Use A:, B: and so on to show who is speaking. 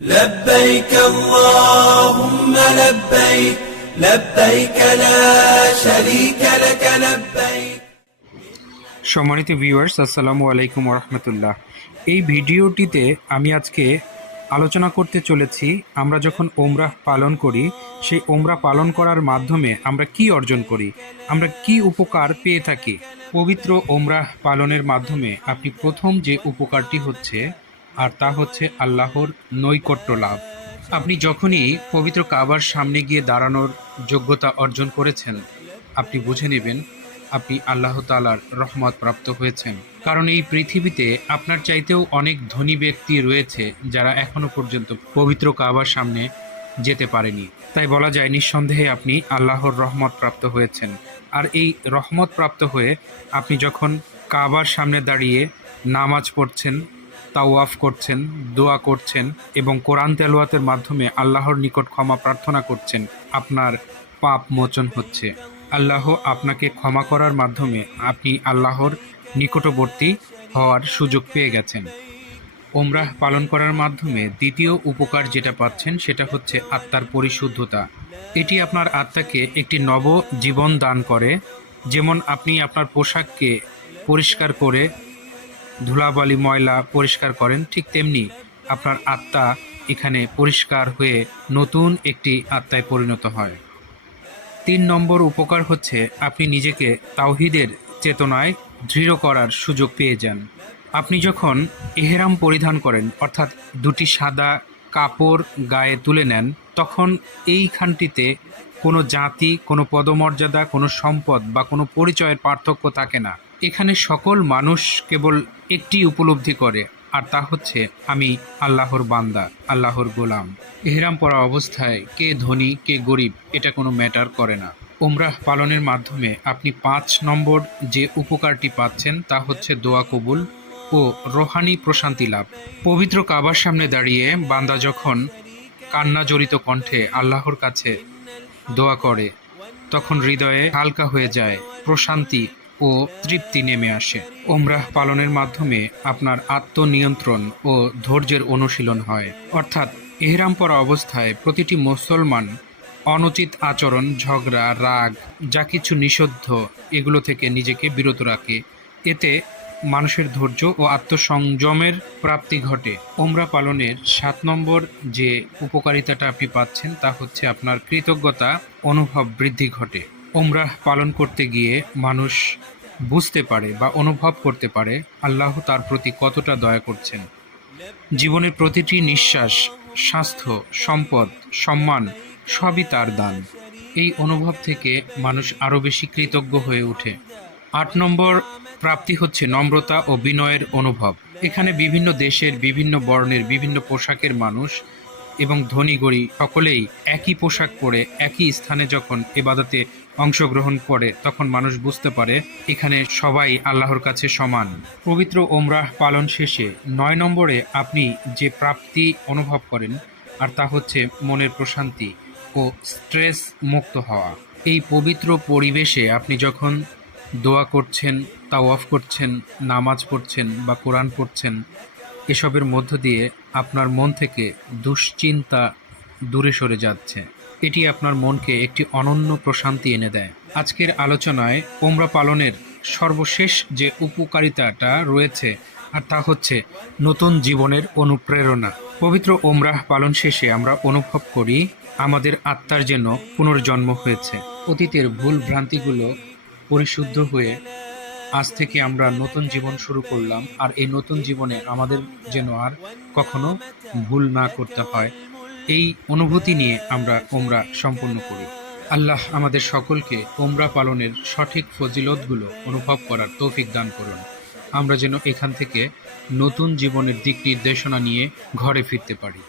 A: لبيك اللهم لبيك لبيك لا شريك لك لبيك
B: সম্মানিত ভিউয়ার্স আসসালামু আলাইকুম রহমতুল্লাহ এই ভিডিওটিতে আমি আজকে আলোচনা করতে চলেছি আমরা যখন ওমরাহ পালন করি সেই ওমরা পালন করার মাধ্যমে আমরা কি অর্জন করি আমরা কি উপকার পেয়ে থাকি পবিত্র ওমরাহ পালনের মাধ্যমে আপনি প্রথম যে উপকারটি হচ্ছে আর তা হচ্ছে আল্লাহর নৈকট্য লাভ। আপনি যখনই পবিত্র কাবার সামনে গিয়ে দাঁড়ানোর যোগ্যতা অর্জন করেছেন, আপনি বুঝে নেবেন আপনি আল্লাহ তালার রহমত প্রাপ্ত হয়েছেন। কারণ এই পৃথিবীতে আপনার চাইতেও অনেক ধনী ব্যক্তি রয়েছে যারা এখনও পর্যন্ত পবিত্র কাবার সামনে যেতে পারেনি। তাই বলা যায়, নিঃসন্দেহে আপনি আল্লাহর রহমত প্রাপ্ত হয়েছেন। আর এই রহমত প্রাপ্ত হয়ে আপনি যখন কাবার সামনে দাঁড়িয়ে নামাজ পড়ছেন তাওয়াফ করছেন, দোয়া করছেন এবং কোরআন তেলোয়াতের মাধ্যমে আল্লাহর নিকট ক্ষমা প্রার্থনা করছেন, আপনার পাপ মোচন হচ্ছে। আল্লাহ আপনাকে ক্ষমা করার মাধ্যমে আপনি আল্লাহর নিকটবর্তী হওয়ার সুযোগ পেয়ে গেছেন। ওমরাহ পালন করার মাধ্যমে দ্বিতীয় উপকার যেটা পাচ্ছেন সেটা হচ্ছে আত্মার পরিশুদ্ধতা। এটি আপনার আত্মাকে একটি নব জীবন দান করে, যেমন আপনি আপনার পোশাককে পরিষ্কার করে ধুলাবালি ময়লা পরিষ্কার করেন, ঠিক তেমনি আপনার আত্মা এখানে পরিষ্কার হয়ে নতুন একটি আত্মায় পরিণত হয়। তিন নম্বর উপকার হচ্ছে আপনি নিজেকে তাওহিদের চেতনায় দৃঢ় করার সুযোগ পেয়ে যান। আপনি যখন এহেরাম পরিধান করেন, অর্থাৎ দুটি সাদা কাপড় গায়ে তুলে নেন, তখন এইখানটিতে কোনো জাতি, কোনো পদমর্যাদা, কোনো সম্পদ বা কোনো পরিচয়ের পার্থক্য থাকে না। এখানে সকল মানুষ কেবল একটি উপলব্ধি করে, আর তা হচ্ছে, আমি আল্লাহর বান্দা, আল্লাহর গোলাম। এহরাম পরা অবস্থায়, কে ধনী, কে গরিব, এটা কোনো ম্যাটার করে না। উমরাহ পালনের মাধ্যমে আপনি পাঁচ নম্বর যে উপকারটি পাচ্ছেন, তা হচ্ছে দোয়া কবুল ও রোহানি প্রশান্তি লাভ। পবিত্র কাবার সামনে দাঁড়িয়ে বান্দা যখন কান্না জড়িত কণ্ঠে আল্লাহর কাছে দোয়া করে, তখন হৃদয়ে হালকা হয়ে যায় প্রশান্তি ও তৃপ্তি নেমে আসে। ওমরাহ পালনের মাধ্যমে আপনার আত্মনিয়ন্ত্রণ ও ধৈর্যের অনুশীলন হয়। অর্থাৎ এহরাম পরা অবস্থায় প্রতিটি মুসলমান, অনুচিত আচরণ, ঝগড়া, রাগ, যা কিছু নিষিদ্ধ, এগুলো থেকে নিজেকে বিরত রাখে। এতে মানুষের ধৈর্য ও আত্মসংযমের প্রাপ্তি ঘটে। ওমরা পালনের সাত নম্বর যে উপকারিতাটা আপনি পাচ্ছেন, তা হচ্ছে আপনার কৃতজ্ঞতা, অনুভব বৃদ্ধি ঘটে। ওমরাহ পালন করতে গিয়ে মানুষ বুঝতে পারে বা অনুভব করতে পারে আল্লাহ তার প্রতি কতটা দয়া করছেন। জীবনের প্রতিটি নিঃশ্বাস, স্বাস্থ্য, সম্পদ, সম্মান সবই তার দান। এই অনুভব থেকে মানুষ আরও বেশি কৃতজ্ঞ হয়ে ওঠে। আট নম্বর প্রাপ্তি হচ্ছে নম্রতা ও বিনয়ের অনুভব। এখানে বিভিন্ন দেশের, বিভিন্ন বর্ণের, বিভিন্ন পোশাকের মানুষ এবং ধনী গরিব সকলেই একই পোশাক পরে একই স্থানে যখন এবাদতে অংশগ্রহণ করে, তখন মানুষ বুঝতে পারে এখানে সবাই আল্লাহর কাছে সমান। পবিত্র ওমরাহ পালন শেষে নয় নম্বরে আপনি যে প্রাপ্তি অনুভব করেন, আর তা হচ্ছে মনের প্রশান্তি ও স্ট্রেস মুক্ত হওয়া। এই পবিত্র পরিবেশে আপনি যখন দোয়া করছেন, তাওয়াফ করছেন, নামাজ পড়ছেন বা কোরআন পড়ছেন, এসবের মধ্য দিয়ে আপনার মন থেকে দুশ্চিন্তা দূরে সরে যাচ্ছে। এটি আপনার মনকে একটি অনন্য প্রশান্তি এনে দেয়। আজকের আলোচনায় ওমরা পালনের সর্বশেষ যে উপকারিতাটা রয়েছে, আর তা হচ্ছে নতুন জীবনের অনুপ্রেরণা। পবিত্র ওমরাহ পালন শেষে আমরা অনুভব করি আমাদের আত্মার যেন পুনর্জন্ম হয়েছে। অতীতের ভুল ভ্রান্তিগুলো পরিশুদ্ধ হয়ে আজ থেকে আমরা নতুন জীবন শুরু করলাম, আর এই নতুন জীবনে আমাদের যেন আর কখনো ভুল না করতে হয়। এই অনুভূতি নিয়ে আমরা ওমরা সম্পন্ন করি। আল্লাহ আমাদের সকলকে ওমরা পালনের সঠিক ফজিলতগুলো অনুভব করার তৌফিক দান করুন। আমরা যেন এখান থেকে নতুন জীবনের দিক নির্দেশনা নিয়ে ঘরে ফিরতে পারি।